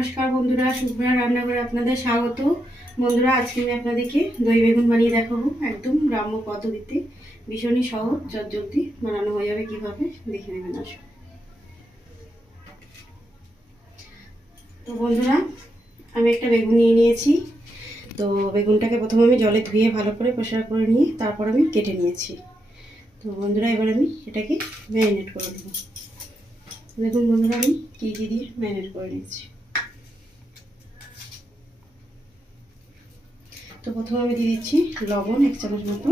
নমস্কার বন্ধুরা, সুপ্রিয়া রান্নাঘরে আপনাদের স্বাগত। বন্ধুরা, আজকে আমি আপনাদেরকে দই বেগুন বানিয়ে দেখাবো একদম গ্রাম্য পদ্ধতিতে। ভীষণই সহজ, জলদি বানানো হয়ে যাবে। কিভাবে দেখে নেবেন আসুন। তো বন্ধুরা, আমি একটা বেগুন নিয়ে নিয়েছি। তো বেগুনটাকে প্রথমে আমি জলে ধুয়ে ভালো করে পরিষ্কার করে নিয়ে তারপর আমি কেটে নিয়েছি। তো বন্ধুরা, এবার আমি এটাকে ম্যারিনেট করে দেবো। দেখুন বন্ধুরা, আমি কী কী দিয়ে ম্যারিনেট করে নিয়েছি। তো প্রথমে আমি দিয়ে দিচ্ছি লবণ 1 চামচ মতো,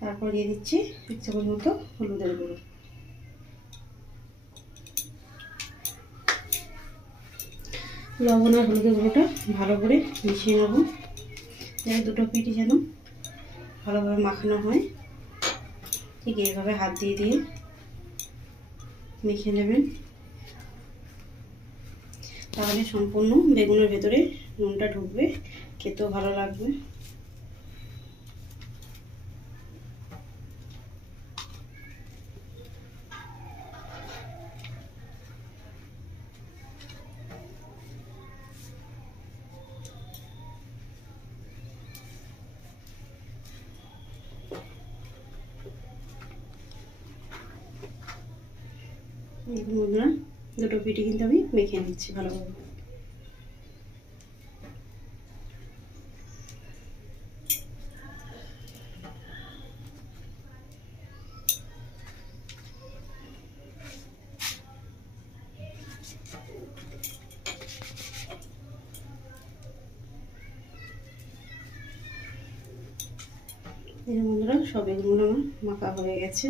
তারপর দিয়ে দিচ্ছি 1 চামচ মতো হলুদের গুঁড়ো, লবণ আর হলুদের গুঁড়োটা ভালো করে মিশিয়ে নেব, যাতে দুটো পিঠই যেন ভালোভাবে মাখানো হয়। ঠিক এইভাবে হাত দিয়ে দিয়ে মিশিয়ে নেবেন, তাহলে সম্পূর্ণ বেগুনের ভেতরে নুনটা ঢুকবে, খেতেও ভালো লাগবে। দেখুন বন্ধুরা, দুটো পিঠি কিন্তু আমি মেখে নিচ্ছি ভালোভাবে। এই যে বন্ধুরা, সব বেগুনগুলো আমার মাখা হয়ে গেছে।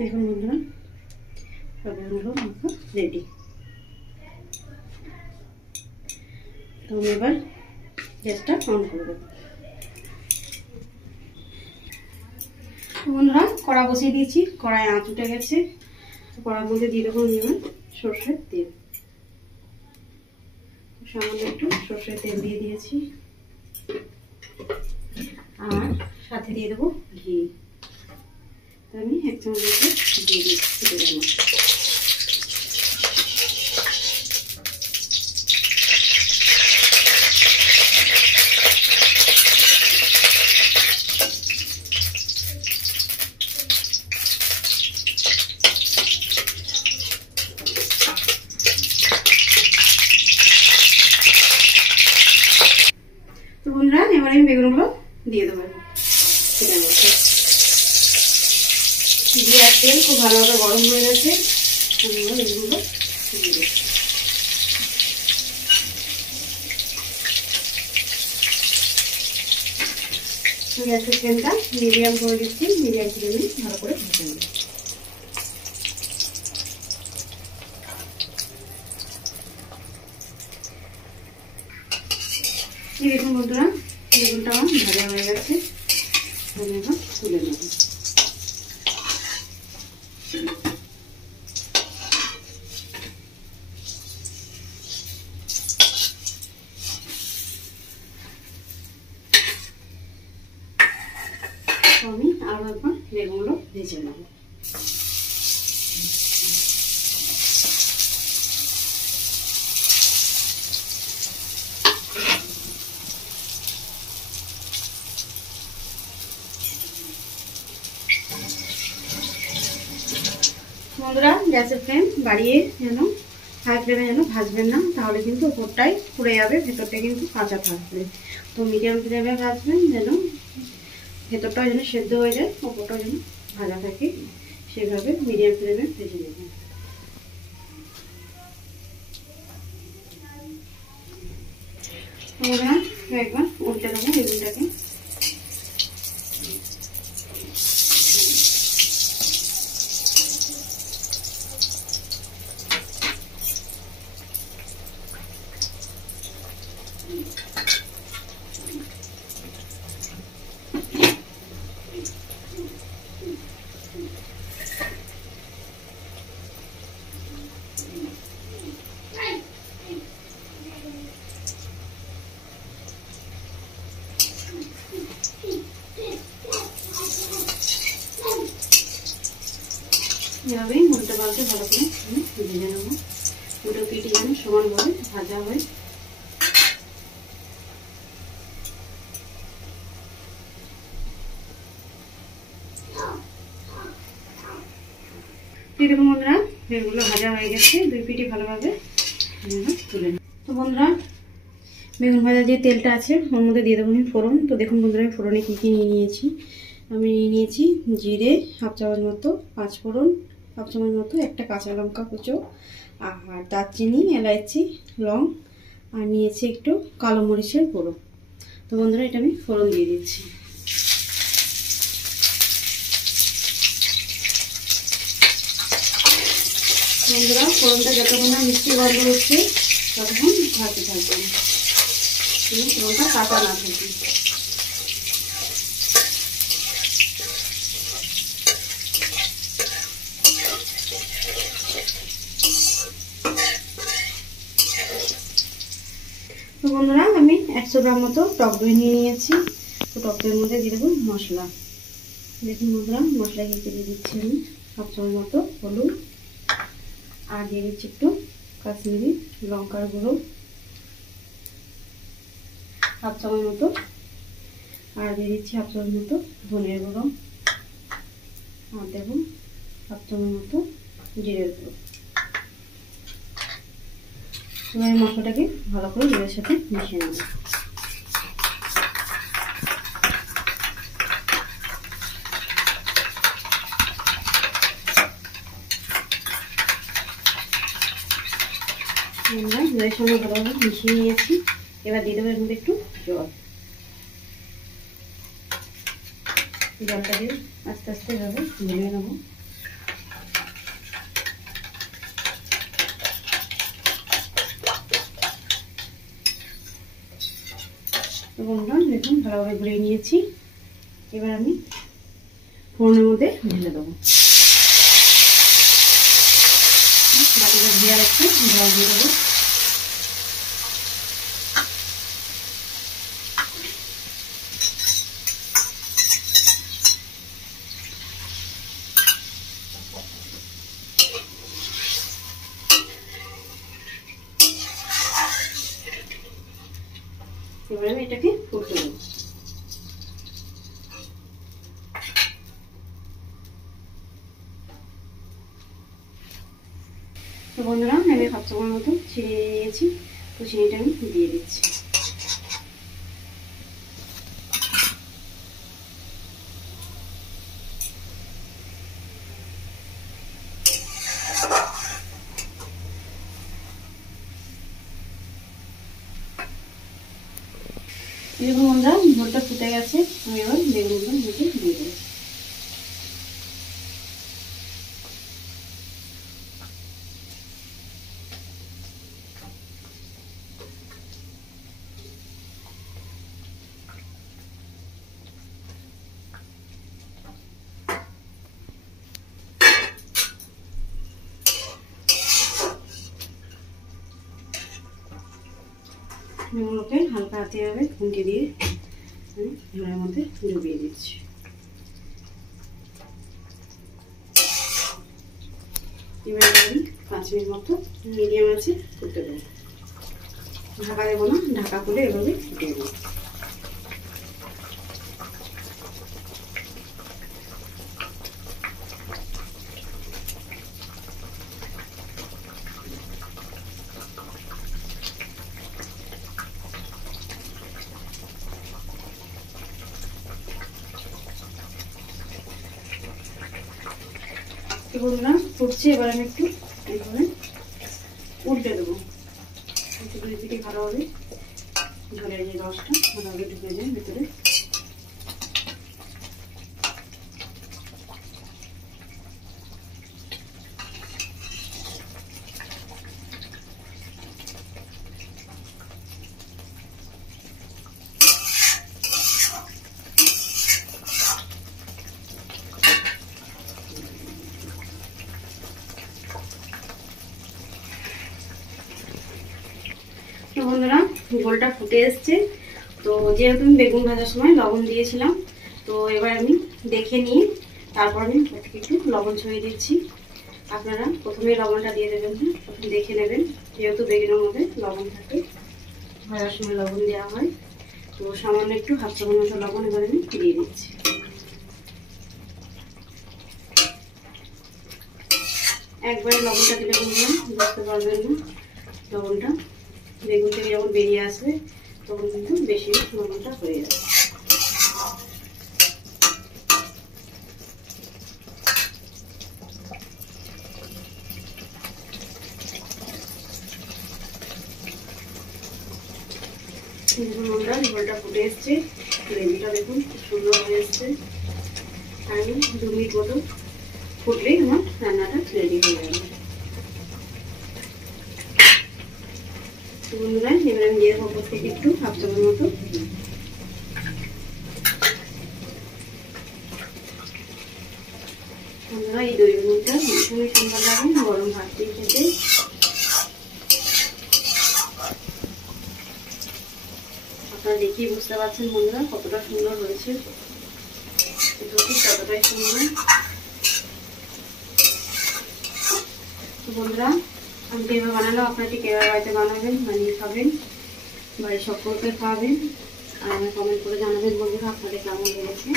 দেখুন বন্ধুরা, সব বেগুনগুলো মাখা রেডি। তো আমি এবার গ্যাসটা অন করে দেবো। বন্ধুরা, কড়া বসিয়ে দিয়েছি, কড়ায় আঁচ উঠে গেছে। কড়ার মধ্যে দিয়ে দেবো এবার সর্ষের তেল। সামান্য একটু সর্ষের তেল দিয়ে দিয়েছি, আর সাথে দিয়ে দেবো ঘি। তো আমি 1 চামচ মতো দিয়ে দিচ্ছি। তো বন্ধুরা, এবার আমি বেগুনগুলো দিয়ে দেবো। দিয়ে তেল খুব ভালোভাবে গরম হয়ে গেছে, আমি বেগুনগুলো দিয়ে দিচ্ছি। গ্যাসের ফ্লেমটা মিডিয়াম করে দিচ্ছি, মিডিয়াম ফ্লেমে ভালো করে ভেজে নেব। দেখুন বন্ধুরা, বেগুনটা আমার ভাজা হয়ে গেছে, আমি এবার তুলে নেব। আমি আরো একবার বেগুনগুলো ভেজে নেব। বন্ধুরা, গ্যাসের ফ্লেম বাড়িয়ে যেন হাই ফ্লেমে যেন ভাজবেন না, তাহলে কিন্তু উপরটাই পুড়ে যাবে, ভেতরটা কিন্তু কাঁচা থাকবে। তো মিডিয়াম ফ্লেমে ভাজবেন, যেন ভেতরটাও যেন সেদ্ধ হয়ে যায়, উপরটাও যেন ভাজা থাকে, সেভাবে মিডিয়াম ফ্লেমে ভেজে নেবেন। বন্ধুরা, একবার উল্টে দেবো বেগুনটাকে। এভাবেই উল্টে পাল্টে ভালো করে আমি ভেজে নেবো। দুটো পিঠে যেন সমানভাবে ভাজা হয়। দেখুন বন্ধুরা, বেগুনগুলো ভাজা হয়ে গেছে, দুই পিঠে ভালোভাবে তুলে নেব। তো বন্ধুরা, বেগুন ভাজা যে তেলটা আছে ওর মধ্যে দিয়ে দেবো আমি ফোড়ন। তো দেখুন বন্ধুরা, আমি ফোড়নে কী কী নিয়ে নিয়েছি। আমি নিয়ে নিয়েছি জিরে হাফ চামচ মতো, 5 ফোড়ন হাফ চামচ মতো, একটা কাঁচা লঙ্কা কুচো, আর দারচিনি, এলাচি, লং, আর নিয়েছি একটু কালো মরিচের গুঁড়ো। তো বন্ধুরা, এটা আমি ফোড়ন দিয়ে দিচ্ছি। বন্ধুরা, ফোড়নটা যতক্ষণ না মিষ্টি গন্ধ হচ্ছে ততক্ষণ ভাজতে থাকবেন, ফোড়নটা কাঁচা না থাকে। তো বন্ধুরা, আমি 100 গ্রাম মতো টক দই নিয়ে নিয়েছি। তো টক দইয়ের মধ্যে দিয়ে দেবো মশলা। দেখুন বন্ধুরা, মশলা কেটে দিয়ে দিচ্ছি আমি হাফ চামচ মতো হলুদ, আর দিয়ে দিচ্ছি একটু কাশ্মীরি লঙ্কার গুঁড়ো হাফ চামচ মতো, আর দিয়ে দিচ্ছি হাফ চামচ মতো ধনের গুঁড়ো, আর দেবো হাফ চামচ মতো জিরের গুঁড়ো। এবার মশলাটাকে ভালো করে এর সাথে মিশিয়ে নেব। আমরা দইয়ের সঙ্গে ভালোভাবে মিশিয়ে নিয়েছি। এবার দিয়ে দেবো এর মধ্যে একটু জল। জলটা দিয়ে আস্তে আস্তে এভাবে মিলিয়ে নেবো। বন্ধুরা, দেখুন ভালোভাবে ঘুরিয়ে নিয়েছি। এবার আমি ফোড়নের মধ্যে ঢেলে দেবো। বাটিটা দিয়ে আর একটু জল দিয়ে দেবো। এবার আমি এটাকে ফুটতে দেবো। তো বন্ধুরা, আমি হাফ চামচ মতো চিনি নিয়েছি। তো চিনিটা আমি দিয়ে দিচ্ছি। দেখুন বন্ধুরা, ঝোলটা ফুটে গেছে। আমি এবার বেগুনগুলো নিচে দিয়ে দেবো। বেগুনগুলোকে হালকা হাতে এভাবে খুন্তি দিয়ে ঝোলের মধ্যে ডুবিয়ে দিচ্ছি। এবার আমি 5 মিনিট মতো মিডিয়াম আছে ফুটতে দেবো। ঢাকা দেবো না, ঢাকা খুলে এভাবে ফুটিয়ে দেবো। বন্ধুরা, ফুটছে। এবার আমি একটু এইভাবে উল্টে দেবো। দুই পিঠে ভালোভাবে ঝোলের যে রসটা ভালোভাবে ঢুকে যায় ভেতরে। তো বন্ধুরা, গোলটা ফুটে এসছে। তো যেহেতু আমি বেগুন ভাজার সময় লবণ দিয়েছিলাম, তো এবার আমি দেখে নিয়ে তারপর আমি একটু লবণ ছড়িয়ে দিচ্ছি। আপনারা প্রথমে লবণটা দিয়ে দেবেন, প্রথমে দেখে নেবেন, যেহেতু বেগুনের মধ্যে লবণ থাকে, ভাজার সময় লবণ দেওয়া হয়। তো সামান্য একটু হাফ চামচ মতো লবণ এবার আমি দিয়ে দিচ্ছি। একবারে লবণটা দিলে বন্ধুরা বুঝতে পারবেন না, লবণটা বেগুন থেকে যখন বেরিয়ে আসবে তখন কিন্তু বেশি লবণটা হয়ে যাবে। ঝোলটা ফুটে এসছে, গ্রেভিটা দেখুন খুব সুন্দর হয়ে এসছে। আমি 2 মিনিট মতো ফুটলেই আমার রান্নাটা রেডি হয়ে যাবে। বন্ধুরা এবার আমি দিয়ে দেবো ওপর থেকে একটু হাফ চামচ মতো বন্ধুরা। এই দই বেগুনটা ভীষণই সুন্দর লাগে গরম ভাত দিয়ে খেতে। আপনারা দেখেই বুঝতে পারছেন বন্ধুরা কতটা সুন্দর হয়েছে, ততটাই সুন্দর। তো বন্ধুরা আমি যেভাবে বানালাম আপনারা ঠিক এভাবে বাড়িতে বানাবেন, বানিয়ে খাবেন, বাড়ির সকলকে খাওয়াবেন, আর আমাকে কমেন্ট করে জানাবেন বন্ধুরা আপনাদের কেমন লেগেছে।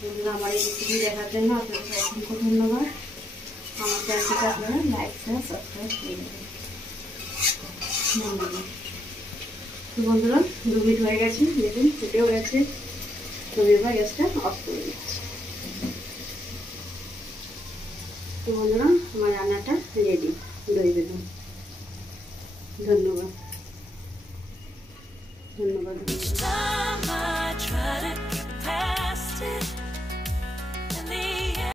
বন্ধুরা আমার এই রেসিপি দেখার জন্য আপনাদের অসংখ্য ধন্যবাদ। আমার চ্যানেলটিকে আপনারা লাইক শেয়ার সাবস্ক্রাইব করে দেবেন। ধন্যবাদ। তো বন্ধুরা 2 মিনিট হয়ে গেছে, দেখুন ফুটেও গেছে। তো এবার গ্যাসটা অফ করে দিচ্ছি। তো বন্ধুরা আমার রান্নাটা রেডি, দই বেগুন। ধন্যবাদ ধন্যবাদ।